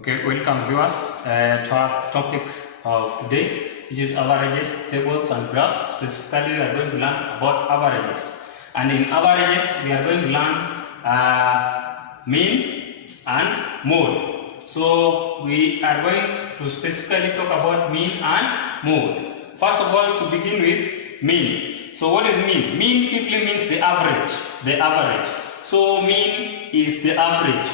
Okay, welcome viewers to our topic of today, which is averages, tables and graphs. Specifically, we are going to learn about averages. And in averages, we are going to learn mean and mode. So, we are going to specifically talk about mean and mode. First of all, to begin with, mean. So, what is mean? Mean simply means the average. The average. So, mean is the average.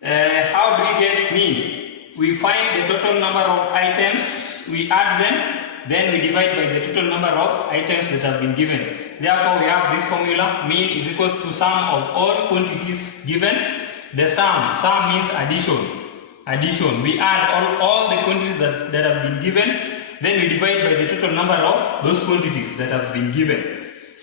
How do we get mean? We find the total number of items, we add them, then we divide by the total number of items that have been given. Therefore, we have this formula, mean is equals to sum of all quantities given. The sum means addition. Addition. We add all the quantities that have been given, then we divide by the total number of those quantities that have been given.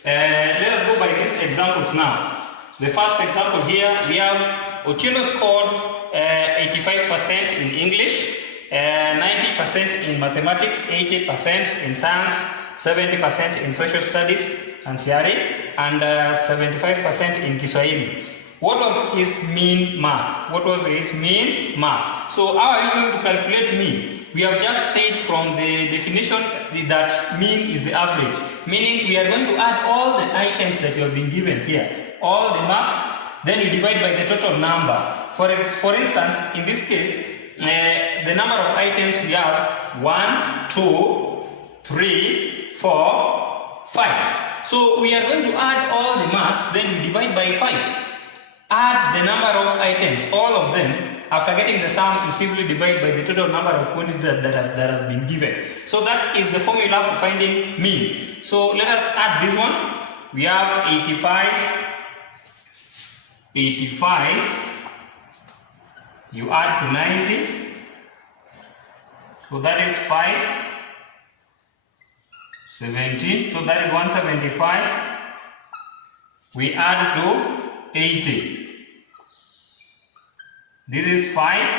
Let us go by these examples now. The first example here, we have Otieno scored 85% in English, 90% in mathematics, 80% in science, 70% in social studies and CRE, and 75% in Kiswahili. What was his mean mark? What was his mean mark? So how are you going to calculate mean? We have just said from the definition that mean is the average, meaning we are going to add all the items that you have been given here, all the marks, then you divide by the total number. For instance, in this case, the number of items we have 1, 2, 3, 4, 5. So we are going to add all the marks, then we divide by 5. Add the number of items, all of them. After getting the sum, you simply divide by the total number of quantities that have been given. So that is the formula for finding mean. So let us add this one. We have 85, you add to 90, so that is 5, 17, so that is 175, we add to 80, this is 5,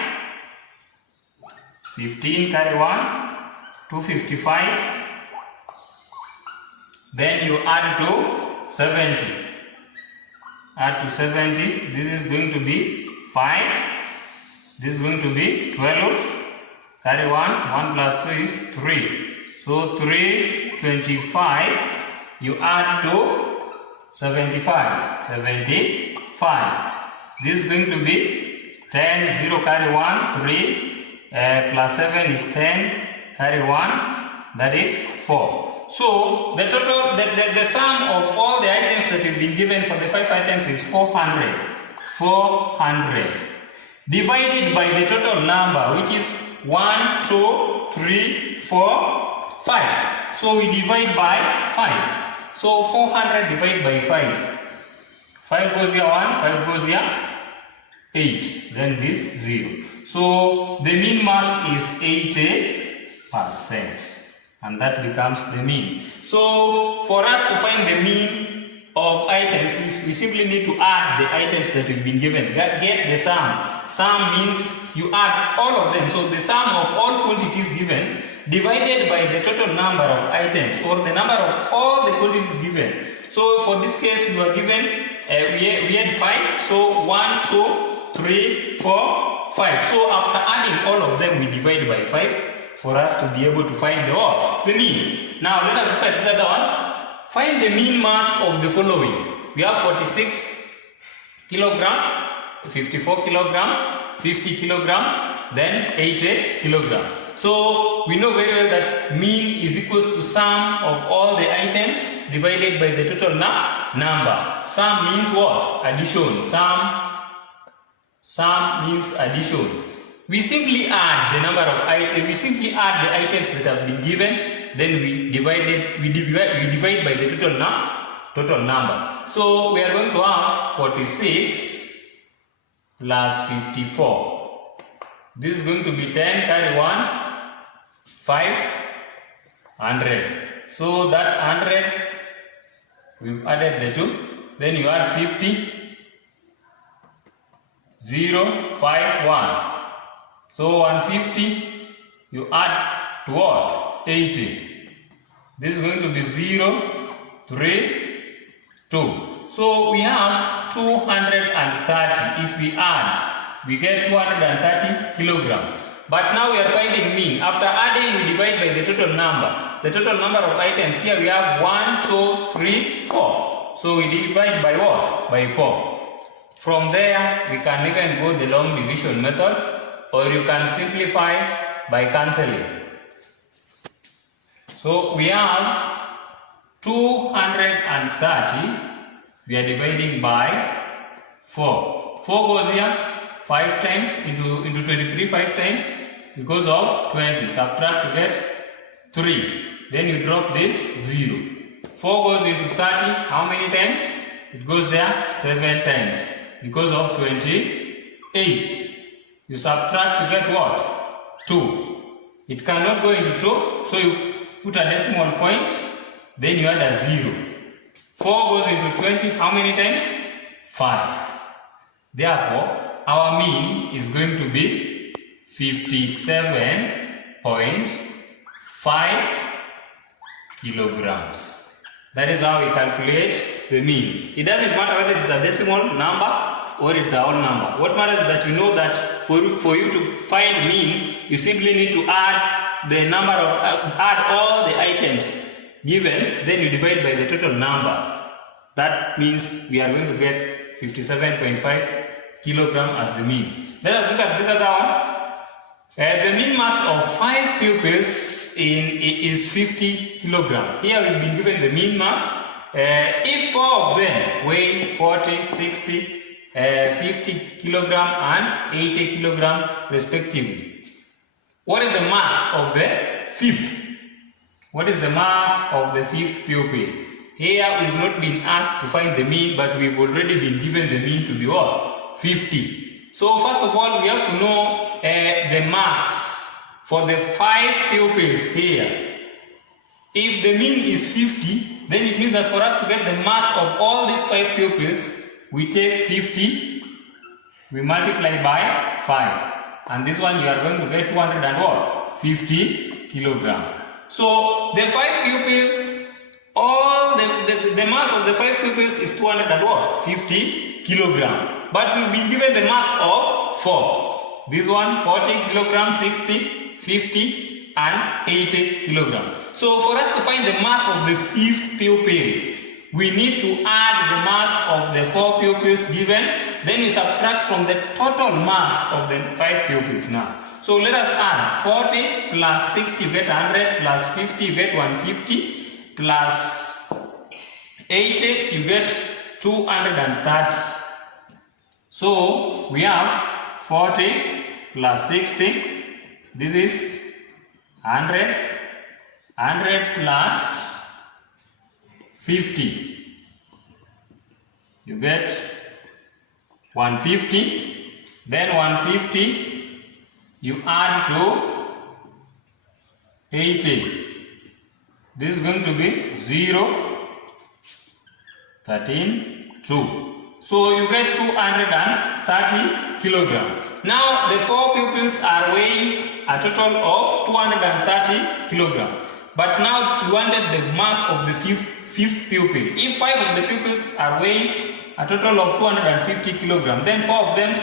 15, carry 1, 255, then you add to 70. Add to 70, this is going to be 5, this is going to be 12, carry 1, 1 plus 2 is 3. So 3, 25, you add to 75, 75. This is going to be 10, 0, carry 1, 3, plus 7 is 10, carry 1, that is 4. So the total, the sum of all the items that you've been given for the 5 items is 400. 400 divided by the total number, which is 1, 2, 3, 4, 5. So we divide by 5. So 400 divided by 5. 5 goes here 1, 5 goes here 8. Then this 0. So the mean mark is 80%. And that becomes the mean. So for us to find the mean of items, we simply need to add the items that we've been given. Get the sum. Sum means you add all of them. So the sum of all quantities given divided by the total number of items, or the number of all the quantities given. So for this case, we were given, we had 5. So 1, 2, 3, 4, 5. So after adding all of them, we divide by 5. For us to be able to find the mean. Now let us look at the other one. Find the mean mass of the following. We have 46 kilogram, 54 kilogram, 50 kilogram, then 80 kilogram. So we know very well that mean is equals to sum of all the items divided by the total number. Sum means what? Addition. Sum means addition. We simply add the number of items. We simply add the items that have been given. Then we divide by the total number. So we are going to have 46 plus 54. This is going to be 10. Carry 1, 500. So that 100, we've added the 2. Then you add 50. 0, 5, 1. So 150, you add to what? 80. This is going to be 0, 3, 2. So we have 230. If we add we get 230 kilogram. But now we are finding mean. After adding, we divide by the total number. The total number of items here we have 1, 2, 3, 4. So we divide by what? By 4. From there, we can even go the long division method, or you can simplify by cancelling. So we have 230, we are dividing by 4. 4 goes here 5 times into 23, 5 times because of 20. Subtract to get 3. Then you drop this 0. 4 goes into 30, how many times? It goes there 7 times because of 28. You subtract to get what? 2. It cannot go into 2, so you put a decimal point, then you add a 0. 4 goes into 20, how many times? 5. Therefore, our mean is going to be 57.5 kilograms. That is how we calculate the mean. It doesn't matter whether it's a decimal number or it's a whole number. What matters is that you know that for you to find mean, you simply need to add the number of add all the items given, then you divide by the total number. That means we are going to get 57.5 kilogram as the mean. Let us look at this other one. The mean mass of 5 pupils is 50 kilogram. Here we've been given the mean mass. If 4 of them weigh 40, 60, 50 kilogram and 80 kilogram respectively, what is the mass of the fifth? What is the mass of the fifth pupil? Here we've not been asked to find the mean, but we've already been given the mean to be what? 50. So first of all, we have to know the mass for the 5 pupils here. If the mean is 50, then it means that for us to get the mass of all these 5 pupils, we take 50, we multiply by 5. And this one you are going to get 250 kilogram. So the 5 pupils, all the mass of the 5 pupils is 250 kilogram. But we've been given the mass of 4. This one 40 kilogram, 60, 50 and 80 kilogram. So for us to find the mass of the fifth pupil, we need to add the mass of the 4 pupils given, then we subtract from the total mass of the 5 pupils now. So let us add 40 plus 60, you get 100, plus 50, you get 150, plus 80, you get 230. So we have 40 plus 60, this is 100, 100 plus 50, you get 150, then 150 you add to 80, this is going to be 0, 13, 2. So you get 230 kilogram. Now the 4 pupils are weighing a total of 230 kilogram. But now you wanted the mass of the fifth pupil. If 5 of the pupils are weighing a total of 250 kilogram, then 4 of them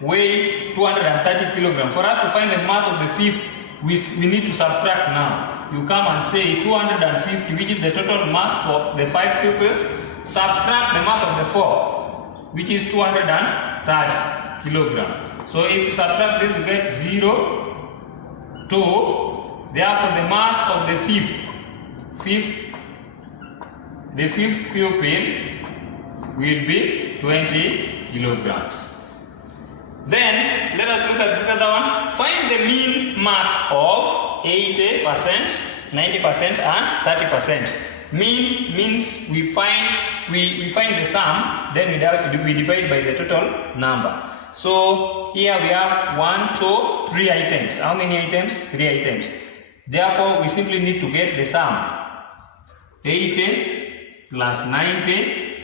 weigh 230 kilogram. For us to find the mass of the fifth, we need to subtract now. You come and say 250, which is the total mass for the 5 pupils, subtract the mass of the 4, which is 230 kilogram. So if you subtract this, you get 0, 2. Therefore, the mass of the fifth pupil will be 20 kilograms. Then let us look at this other one. Find the mean mark of 80%, 90% and 30%. Mean means we find the sum, then we divide by the total number. So here we have 1, 2, 3 items. How many items? 3 items. Therefore, we simply need to get the sum. 80 plus 90,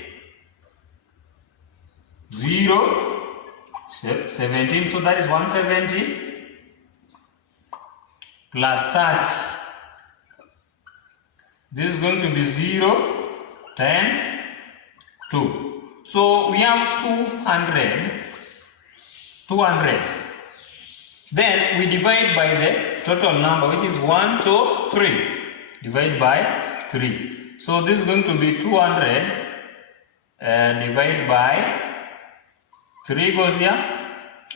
0, 17. So that is 170 plus 30. This is going to be 0, 10, 2. So we have 200 200. Then we divide by the total number, which is 1, 2, 3. Divide by 3. So this is going to be 200 divided by 3 goes here.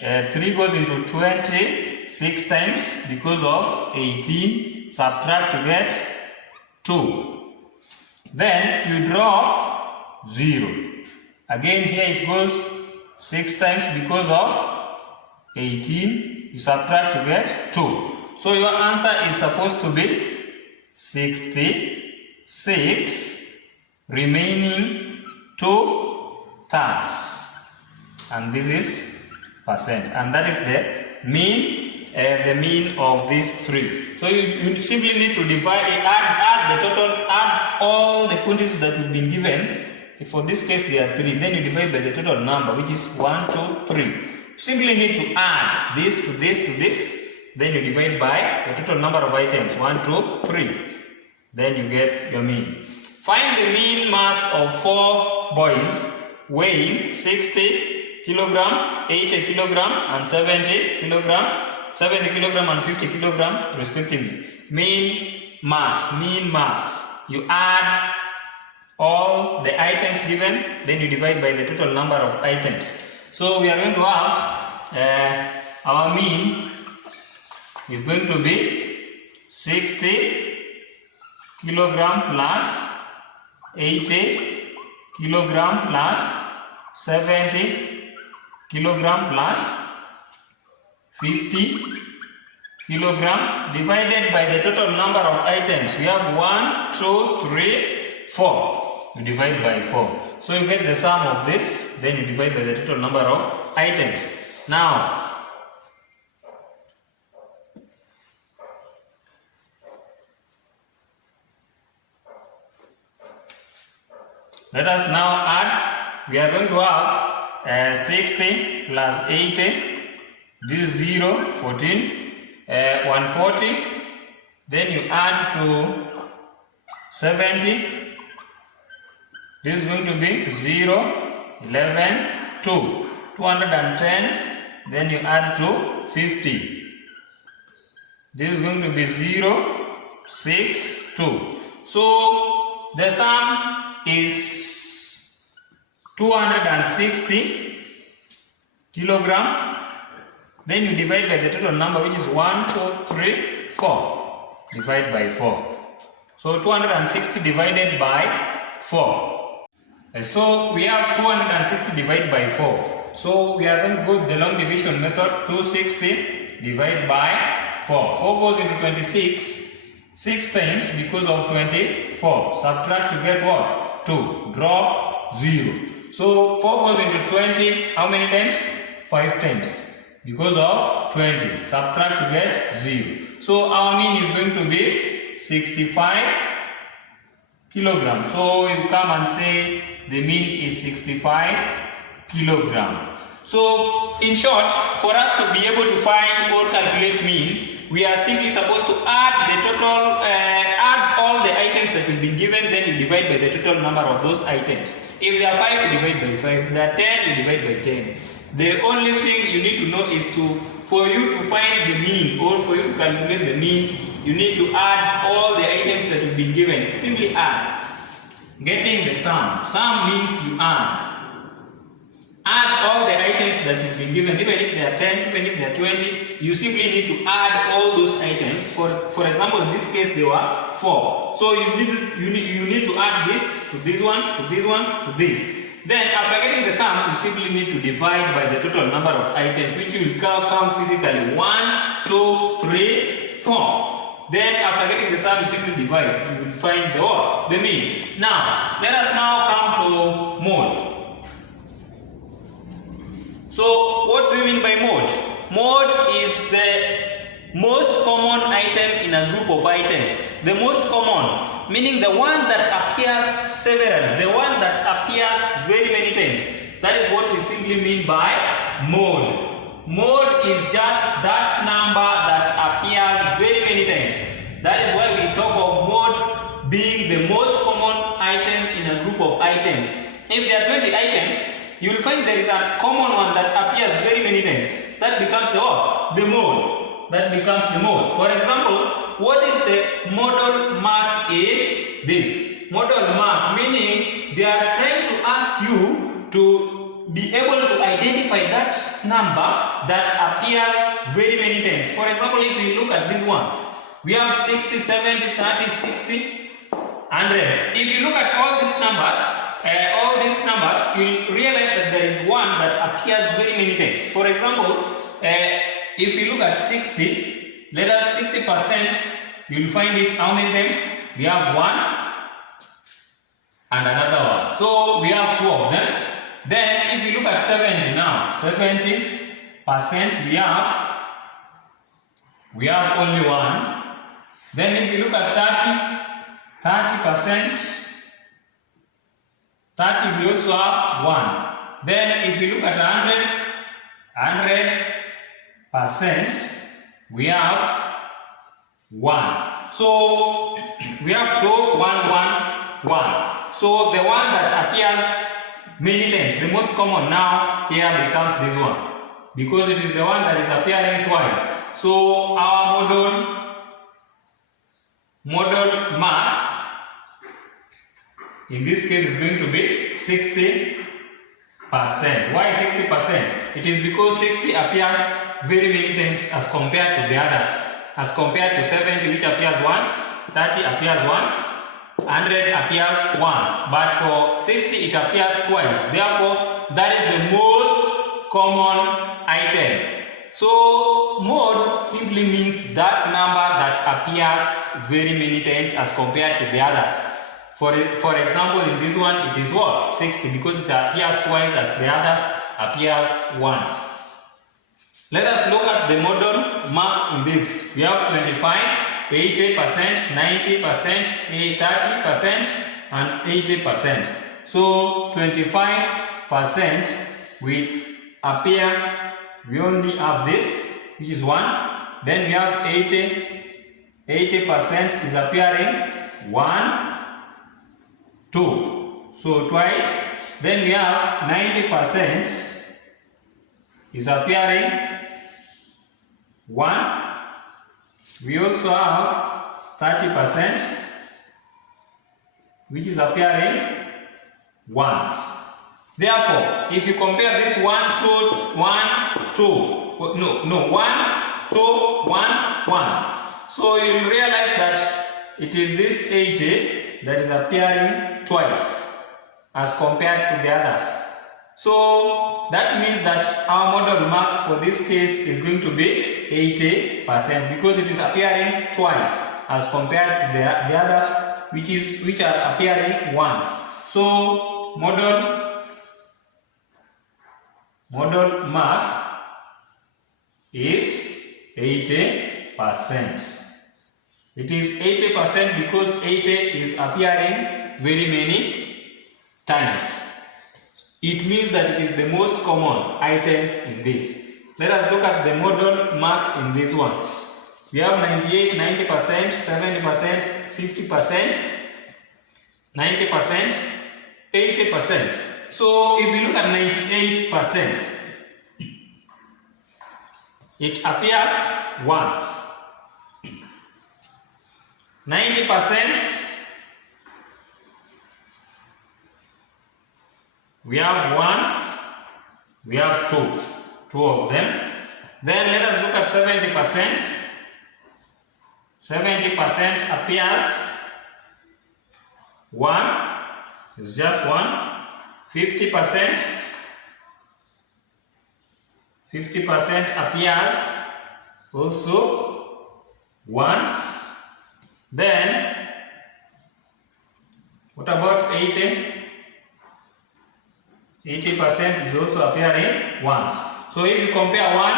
3 goes into 20 6 times because of 18. Subtract to get 2. Then you drop 0. Again here it goes 6 times because of 18. You subtract to get 2. So your answer is supposed to be 66 remaining 2/3. And this is percent. And that is the mean of these 3. So you simply need to divide, add the total, add all the quantities that you've been given. For this case there are 3. Then you divide by the total number, which is 1, 2, 3. Simply need to add this to this to this. Then you divide by the total number of items, 1, 2, 3. Then you get your mean. Find the mean mass of 4 boys weighing 60 kilogram, 80 kilogram, and 70 kilogram, 70 kilogram and 50 kilogram respectively. Mean mass. You add all the items given, then you divide by the total number of items. So we are going to have our mean is going to be 60 kilogram plus 80 kilogram plus 70 kilogram plus 50 kilogram divided by the total number of items. We have 1, 2, 3, 4. You divide by 4. So you get the sum of this, then you divide by the total number of items. Now, let us now add. We are going to have 60 plus 80. This is 0, 14, 140. Then you add to 70. This is going to be 0, 11, 2. 210. Then you add to 50. This is going to be 0, 6, 2. So the sum is 260 kilogram. Then you divide by the total number, which is 1, 2, 3, 4. Divide by 4. So 260 divided by 4. So we have 260 divided by 4. So we are going to go the long division method. 260 divided by 4. 4 goes into 26 6 times because of 24. Subtract to get what? 2. Drop 0. So 4 goes into 20. How many times? 5 times. Because of 20. Subtract to get 0. So our mean is going to be 65 kilograms. So you come and say the mean is 65 kilogram. So in short, for us to be able to find or calculate mean, we are simply supposed to add the total, add all the items that will be given, then you divide by the total number of those items. If there are 5, you divide by 5. If there are 10, you divide by 10. The only thing you need to know is for you to find the mean or for you to calculate the mean, you need to add all the items that have been given. Simply add. Getting the sum. Sum means you add. Add all the items that have been given, even if they are 10, even if they are 20, you simply need to add all those items. For example, in this case, there were 4. So you need to add this to this one, to this one, to this. Then after getting the sum, you simply need to divide by the total number of items, which will count physically. 1, 2, 3, 4. Then after getting the sum, you simply divide. You will find the mean. Now, let us now come to mode. So, what do we mean by mode? Mode is the most common item in a group of items. The most common, meaning the one that appears severally, the one that appears very many times. That is what we simply mean by mode. Mode is just that number that appears very many times. That is why we talk of mode being the most common item in a group of items. If there are 20 items, you will find there is a common one that appears very many times. That becomes the what? The mode. That becomes the mode. For example, what is the modal mark in this? Modal mark meaning they are trying to ask you to be able to identify that number that appears very many times. For example, if we look at these ones, we have 60, 70, 30, 60, 100. If you look at all these numbers, you'll realize that there is one that appears very many times. For example, if you look at 60, let us 60%, you'll find it how many times? We have one and another one. So we have two of them. Then if you look at 70 now, 70% we have only one. Then if you look at 30%, 30 we also have one. Then if you look at 100%, we have one. So we have two, one. So the one that appears many times, the most common now here becomes this one, because it is the one that is appearing twice. So our modal mark in this case is going to be 60%. Why 60%? It is because 60 appears very many times as compared to the others. As compared to 70, which appears once, 30 appears once, 100 appears once. But for 60, it appears twice. Therefore, that is the most common item. So, mode simply means that number that appears very many times as compared to the others. For example, in this one, it is what? 60, because it appears twice as the others appears once. Let us look at the modal mark in this. We have 25, 80%, 90%, 30%, and 80%. So 25% we only have this, which is 1. Then we have 80% is appearing 1, 2. So twice. Then we have 90% is appearing 1. We also have 30%, which is appearing once. Therefore, if you compare this 1, 2, 1, 2, no, 1, 2, 1, 1. So you will realize that it is this 80 that is appearing twice as compared to the others. So that means that our modal mark for this case is going to be 80%, because it is appearing twice as compared to the others, which are appearing once. So modal mark is 80%. It is 80% because 80 is appearing very many times. It means that it is the most common item in this. Let us look at the modal mark in these ones. We have 98, 90%, 70%, 50%, 90%, 80%. So if you look at 98%, it appears once. 90%, we have 1, we have 2 of them. Then let us look at 70%. 70% appears 1, it's just 1. 50% appears also once. Then what about 80? 80% is also appearing once. So if you compare 1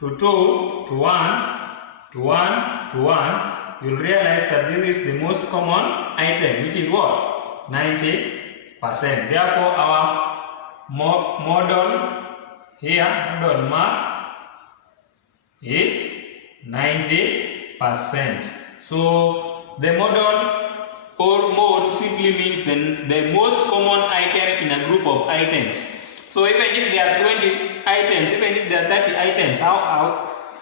to 2 to 1 to 1 to 1, you'll realize that this is the most common item, which is what? 90%. Therefore, our modal mark is 90%. So the modal or mode simply means the most common item in a group of items. So even if there are 20 items, even if there are 30 items,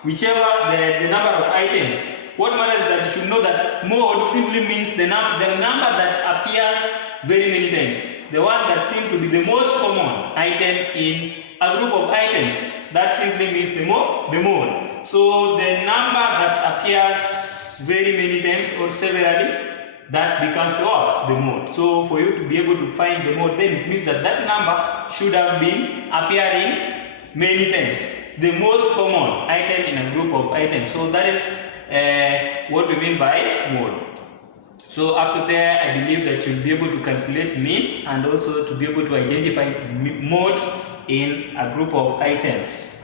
whichever the number of items, what matters is that you should know that mode simply means the number that appears very many times. The one that seems to be the most common item in a group of items. That simply means the mode. So the number that appears very many times or severally, that becomes the mode. So for you to be able to find the mode, then it means that that number should have been appearing many times. The most common item in a group of items. So that is what we mean by mode. So up to there, I believe that you'll be able to calculate mean and also to be able to identify mode in a group of items.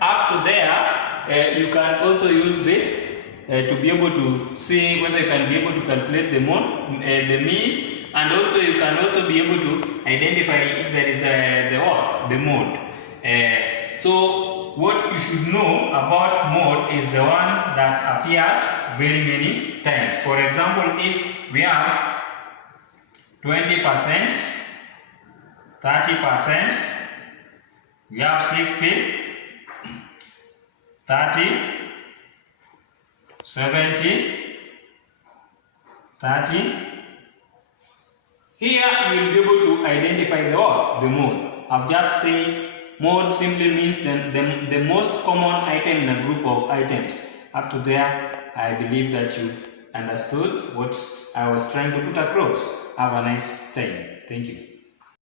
Up to there, you can also use this to be able to see whether you can be able to calculate the mean, and also you can also be able to identify if there is the mode. So what you should know about mode is the one that appears very many times. For example, if we have 20%, 30%, we have 60, 30, 70, 30. Here you will be able to identify the mode. I've just said mode simply means the most common item in a group of items. Up to there, I believe that you've understood what I was trying to put across. Have a nice time. Thank you.